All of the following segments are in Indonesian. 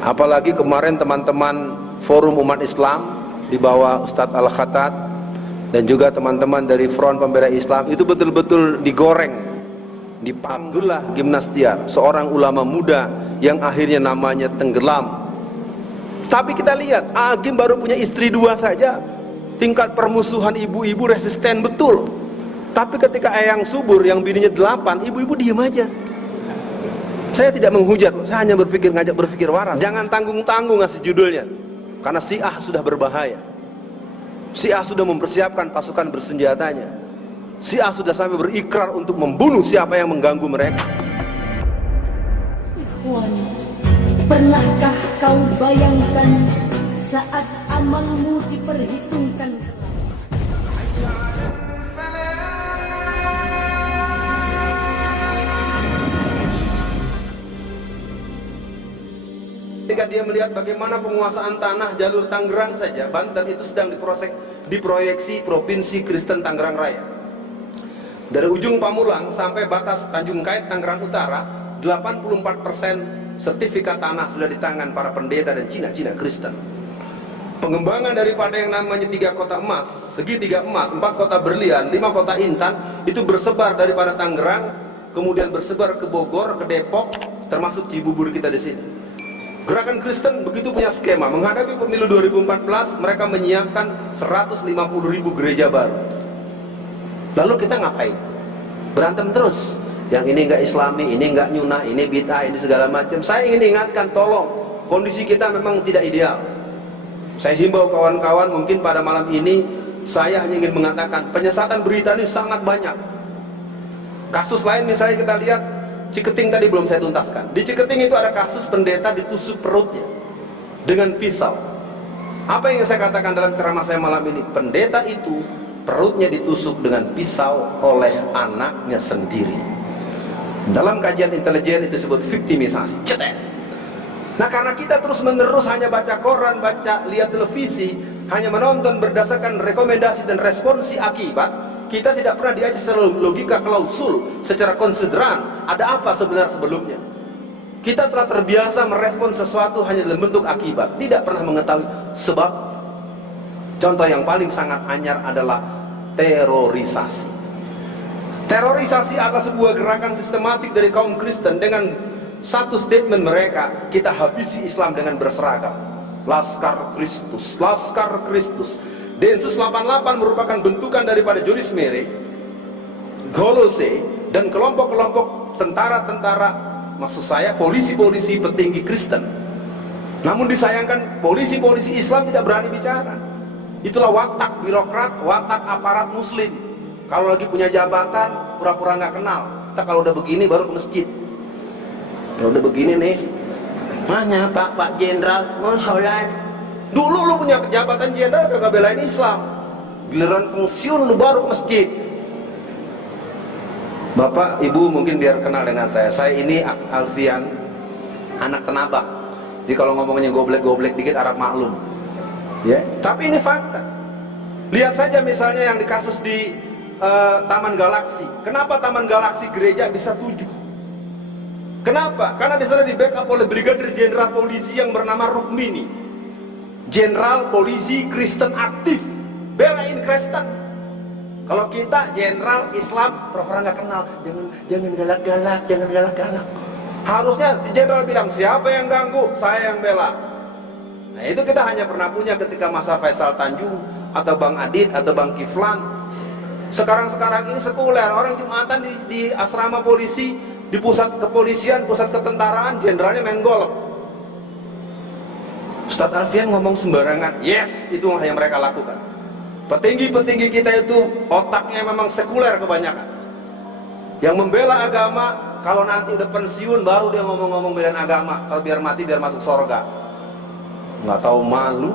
Apalagi kemarin teman-teman Forum Umat Islam di bawah Ustadz Al-Khattat dan juga teman-teman dari Front Pembela Islam itu betul-betul digoreng. Di Abdullah Gimnastiar, seorang ulama muda yang akhirnya namanya tenggelam. Tapi kita lihat, Agim baru punya istri 2 saja, tingkat permusuhan ibu-ibu resisten betul. Tapi ketika Eyang Subur yang bininya 8, ibu-ibu diem aja. Saya tidak menghujat, saya hanya ngajak berpikir waras. Jangan tanggung-tanggung ngasih judulnya, karena Syiah sudah berbahaya. Syiah sudah mempersiapkan pasukan bersenjatanya. Syiah sudah sampai berikrar untuk membunuh siapa yang mengganggu mereka. Ikhwan, pernahkah kau bayangkan saat amalmu diperhitungkan? Ketika dia melihat bagaimana penguasaan tanah jalur Tangerang saja, Banten itu sedang diproyeksi Provinsi Kristen Tangerang Raya. Dari ujung Pamulang sampai batas Tanjung Kait Tangerang Utara, 84% sertifikat tanah sudah di tangan para pendeta dan Cina Kristen. Pengembangan daripada yang namanya 3 kota emas, segitiga emas, 4 kota berlian, 5 kota intan, itu bersebar daripada Tangerang, kemudian bersebar ke Bogor, ke Depok, termasuk Cibubur kita di sini. Gerakan Kristen begitu punya skema. Menghadapi pemilu 2014, mereka menyiapkan 150.000 gereja baru. Lalu kita ngapain? Berantem terus. Yang ini enggak Islami, ini enggak nyunah, ini bid'ah, ini segala macam. Saya ingin ingatkan, tolong, kondisi kita memang tidak ideal. Saya himbau kawan-kawan, mungkin pada malam ini saya hanya ingin mengatakan penyesatan berita ini sangat banyak. Kasus lain misalnya kita lihat Ciketing, tadi belum saya tuntaskan. Di Ciketing itu ada kasus pendeta ditusuk perutnya dengan pisau. Apa yang saya katakan dalam ceramah saya malam ini? Pendeta itu perutnya ditusuk dengan pisau oleh anaknya sendiri. Dalam kajian intelijen itu disebut viktimisasi. Cetek. Nah, karena kita terus menerus hanya baca koran, lihat televisi, hanya menonton berdasarkan rekomendasi dan responsi akibat, kita tidak pernah diajak secara logika klausul, secara konsideran ada apa sebenarnya sebelumnya. Kita telah terbiasa merespon sesuatu hanya dalam bentuk akibat, tidak pernah mengetahui sebab. Contoh yang paling sangat anyar adalah terorisasi. Terorisasi adalah sebuah gerakan sistematik dari kaum Kristen dengan satu statement mereka, kita habisi Islam dengan berseragam. Laskar Kristus, Laskar Kristus. Densus 88 merupakan bentukan daripada Juris Mere, Golose, dan kelompok-kelompok tentara-tentara, maksud saya polisi-polisi petinggi Kristen. Namun disayangkan polisi-polisi Islam tidak berani bicara. Itulah watak birokrat, watak aparat muslim. Kalau lagi punya jabatan, pura-pura nggak kenal. Kita kalau udah begini baru ke masjid. Kalau udah begini nih, mana Pak Jenderal mau sholat? Dulu lu punya jabatan jenderal kagak belain Islam. Giliran pensiun lu baru ke masjid. Bapak, Ibu mungkin biar kenal dengan saya. Saya ini Alfian, anak Tenabang. Jadi kalau ngomongnya goblek-goblek dikit Arab maklum. Ya, tapi ini fakta. Lihat saja misalnya yang di kasus di Taman Galaksi. Kenapa Taman Galaksi gereja bisa 7? Kenapa? Karena di sana di backup oleh Brigadir Jenderal Polisi yang bernama Rukmini. Jenderal Polisi Kristen aktif, belain Kristen. Kalau kita Jenderal Islam pura-pura nggak kenal, jangan galak-galak, jangan galak-galak. Harusnya Jenderal bilang siapa yang ganggu, saya yang bela. Nah itu kita hanya pernah punya ketika masa Faisal Tanjung atau Bang Adit atau Bang Kiflan. Sekarang ini sekuler, orang Jumatan di asrama polisi, di pusat kepolisian, pusat ketentaraan, jenderalnya main golf. Ustadz Alfian ngomong sembarangan, yes, itulah yang mereka lakukan. Petinggi-petinggi kita itu otaknya memang sekuler kebanyakan. Yang membela agama, kalau nanti udah pensiun baru dia ngomong-ngomong belain agama. Kalau biar mati biar masuk surga. Nggak tahu malu.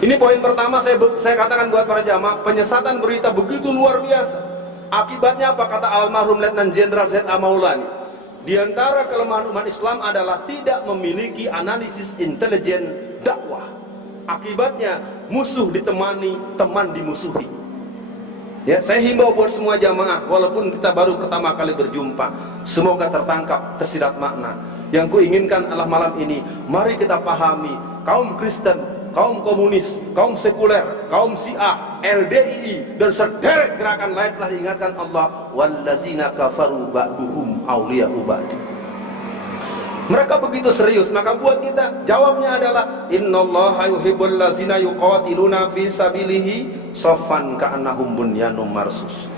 Ini poin pertama saya katakan buat para jamaah, penyesatan berita begitu luar biasa. Akibatnya apa kata almarhum Letnan Jenderal Z.A. Maulani? Di antara kelemahan umat Islam adalah tidak memiliki analisis intelijen dakwah. Akibatnya musuh ditemani, teman dimusuhi. Ya, saya himbau buat semua jamaah, walaupun kita baru pertama kali berjumpa, semoga tertangkap tersirat makna. Yang kuinginkan adalah malam ini, mari kita pahami, kaum Kristen, kaum komunis, kaum sekuler, kaum Syiah, LDII, dan sederet gerakan lain telah diingatkan Allah, wallazina kafaru ba'duhum awliya'u ba'di. Mereka begitu serius, maka buat kita jawabnya adalah innallaha yuhibbul ladzina yuqatiluna fi sabilihi shaffan ka'annahum bunyanun marsus.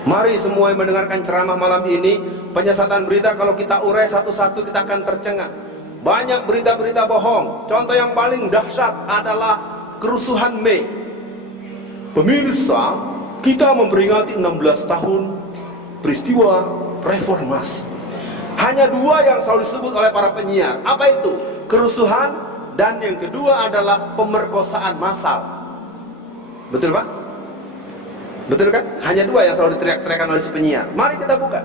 Mari semua yang mendengarkan ceramah malam ini, penyesatan berita kalau kita urai satu-satu kita akan tercengang. Banyak berita-berita bohong. Contoh yang paling dahsyat adalah kerusuhan Mei. Pemirsa, kita memperingati 16 tahun peristiwa reformasi. Hanya dua yang selalu disebut oleh para penyiar. Apa itu? Kerusuhan, dan yang kedua adalah pemerkosaan massal. Betul Pak? Betul kan? Hanya dua yang selalu diteriak-teriakan oleh si penyiar. Mari kita buka.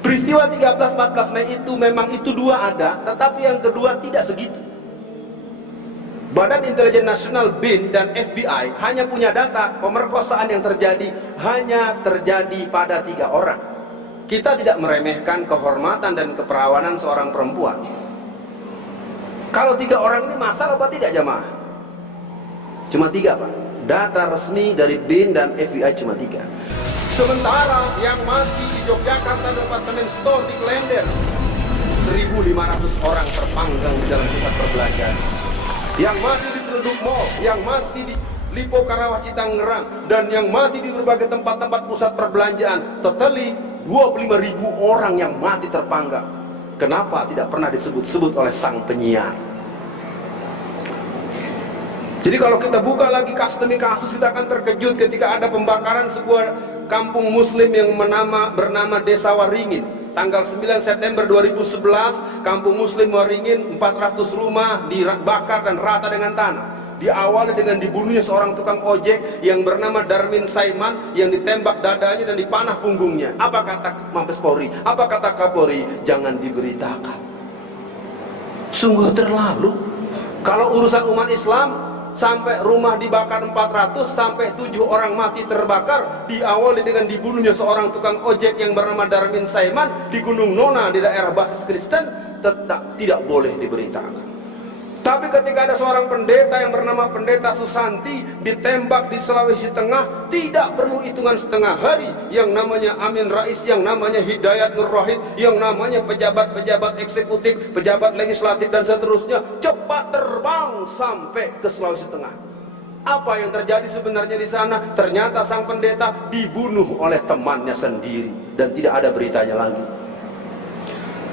Peristiwa 13-14 Mei itu memang itu dua ada, tetapi yang kedua tidak segitu. Badan Intelijen Nasional BIN dan FBI hanya punya data pemerkosaan yang terjadi hanya terjadi pada 3 orang. Kita tidak meremehkan kehormatan dan keperawanan seorang perempuan. Kalau 3 orang ini masalah apa tidak jamaah? Cuma 3 Pak. Data resmi dari BIN dan FBI cuma 3. Sementara yang mati di Yogyakarta Department Store di Klender 1.500 orang terpanggang di dalam pusat perbelanjaan. Yang mati di Ciledug Mall, yang mati di Lipo Karawaci Tangerang, dan yang mati di berbagai tempat-tempat pusat perbelanjaan. Totally 25.000 orang yang mati terpanggang. Kenapa tidak pernah disebut-sebut oleh sang penyiar? Jadi kalau kita buka lagi kasus demi kasus, kita akan terkejut ketika ada pembakaran sebuah kampung muslim yang bernama Desa Waringin. Tanggal 9 September 2011, kampung muslim Waringin, 400 rumah dibakar dan rata dengan tanah. Diawali dengan dibunuhnya seorang tukang ojek yang bernama Darmin Saiman, yang ditembak dadanya dan dipanah punggungnya. Apa kata Mabes Polri? Apa kata Kapolri? Jangan diberitakan. Sungguh terlalu. Kalau urusan umat Islam, sampai rumah dibakar 400, sampai 7 orang mati terbakar, diawali dengan dibunuhnya seorang tukang ojek yang bernama Darmin Saiman di Gunung Nona di daerah basis Kristen, tetap tidak boleh diberitakan. Tapi ketika ada seorang pendeta yang bernama Pendeta Susanti ditembak di Sulawesi Tengah, tidak perlu hitungan setengah hari, yang namanya Amin Rais, yang namanya Hidayat Nur Wahid, yang namanya pejabat-pejabat eksekutif, pejabat legislatif dan seterusnya, cepat terbang sampai ke Sulawesi Tengah. Apa yang terjadi sebenarnya di sana? Ternyata sang pendeta dibunuh oleh temannya sendiri dan tidak ada beritanya lagi.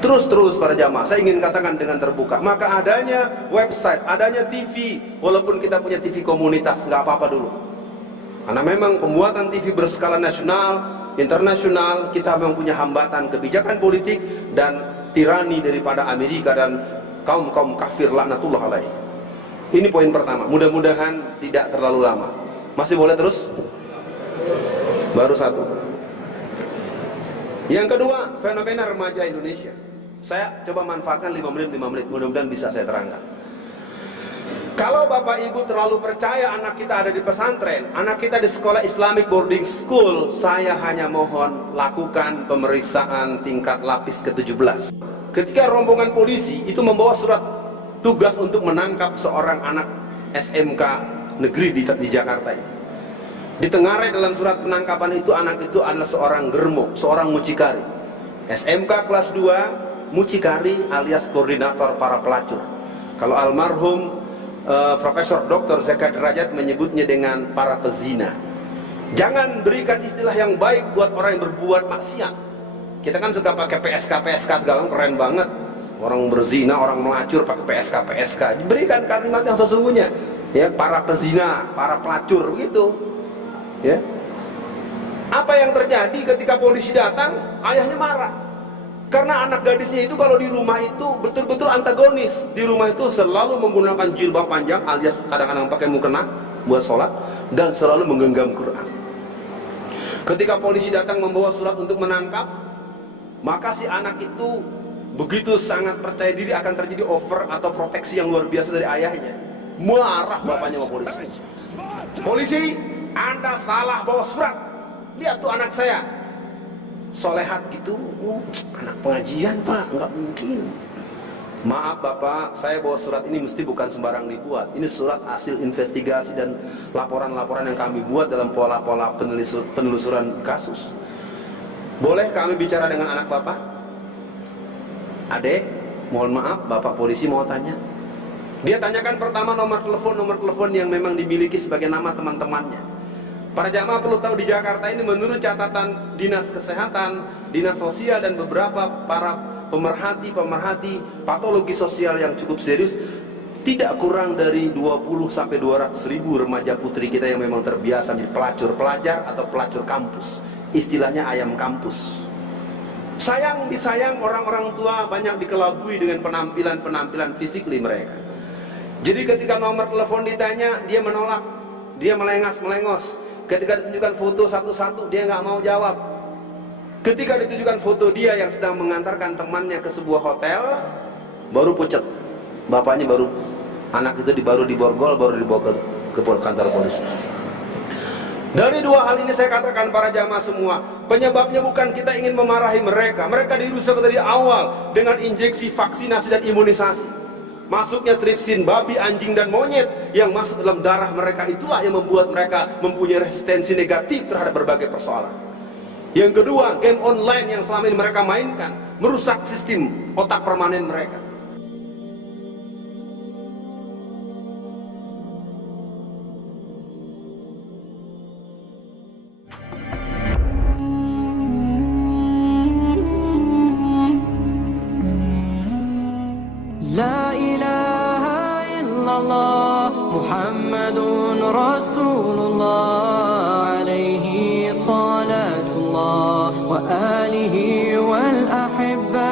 Terus para jamaah, saya ingin katakan dengan terbuka, maka adanya website, adanya TV, walaupun kita punya TV komunitas, nggak apa-apa dulu. Karena memang pembuatan TV berskala nasional, internasional, kita memang punya hambatan kebijakan politik dan tirani daripada Amerika dan kaum kafir laknatullah alaih. Ini poin pertama, mudah-mudahan tidak terlalu lama. Masih boleh terus? Baru 1. Yang kedua, fenomena remaja Indonesia. Saya coba manfaatkan 5 menit, mudah-mudahan bisa saya terangkan. Kalau Bapak Ibu terlalu percaya anak kita ada di pesantren, anak kita di sekolah Islamic boarding school, saya hanya mohon lakukan pemeriksaan tingkat lapis ke-17. Ketika rombongan polisi itu membawa surat tugas untuk menangkap seorang anak SMK negeri di Jakarta ini. Ditengarai dalam surat penangkapan itu, anak itu adalah seorang germo, seorang mucikari. SMK kelas 2, mucikari alias koordinator para pelacur. Kalau almarhum Profesor Dr. Zaka Derajat menyebutnya dengan para pezina. Jangan berikan istilah yang baik buat orang yang berbuat maksiat. Kita kan suka pakai PSK segala, keren banget. Orang berzina, orang melacur pakai PSK. Diberikan kalimat yang sesungguhnya. Ya, para pezina, para pelacur begitu. Ya. Apa yang terjadi ketika polisi datang? Ayahnya marah. Karena anak gadisnya itu kalau di rumah itu betul-betul antagonis. Di rumah itu selalu menggunakan jilbab panjang alias kadang-kadang pakai mukena buat sholat, dan selalu menggenggam Quran. Ketika polisi datang membawa surat untuk menangkap, maka si anak itu begitu sangat percaya diri akan terjadi over atau proteksi yang luar biasa dari ayahnya. Marah bapaknya sama polisi. Polisi, Anda salah bawa surat. Lihat tuh anak saya. solehat gitu, anak pengajian pak, nggak mungkin. Maaf Bapak, saya bawa surat ini mesti bukan sembarang dibuat. Ini surat hasil investigasi dan laporan-laporan yang kami buat dalam pola-pola penelusuran kasus. Boleh kami bicara dengan anak Bapak? Adek, mohon maaf, Bapak polisi mau tanya. Dia tanyakan pertama nomor telepon yang memang dimiliki sebagai nama teman-temannya. Para jamaah perlu tahu di Jakarta ini menurut catatan Dinas Kesehatan, Dinas Sosial dan beberapa para pemerhati patologi sosial yang cukup serius, tidak kurang dari 20 sampai 200 ribu remaja putri kita yang memang terbiasa menjadi pelacur pelajar atau pelacur kampus. Istilahnya ayam kampus. Disayang orang-orang tua banyak dikelabui dengan penampilan fisikly mereka. Jadi ketika nomor telepon ditanya, dia menolak, dia melengos. Ketika ditunjukkan foto satu-satu, dia nggak mau jawab. Ketika ditunjukkan foto dia yang sedang mengantarkan temannya ke sebuah hotel, baru pucet. Bapaknya anak itu baru diborgol, baru dibawa ke kantor polisi. Dari dua hal ini saya katakan para jamaah semua, penyebabnya bukan kita ingin memarahi mereka. Mereka dirusak dari awal dengan injeksi vaksinasi dan imunisasi. Masuknya tripsin, babi, anjing dan monyet yang masuk dalam darah mereka, itulah yang membuat mereka mempunyai resistensi negatif terhadap berbagai persoalan. Yang kedua, game online yang selama ini mereka mainkan merusak sistem otak permanen mereka. La ilaha illallah Muhammadun Rasulullah alaihi salatullah wa alihi wal ahibba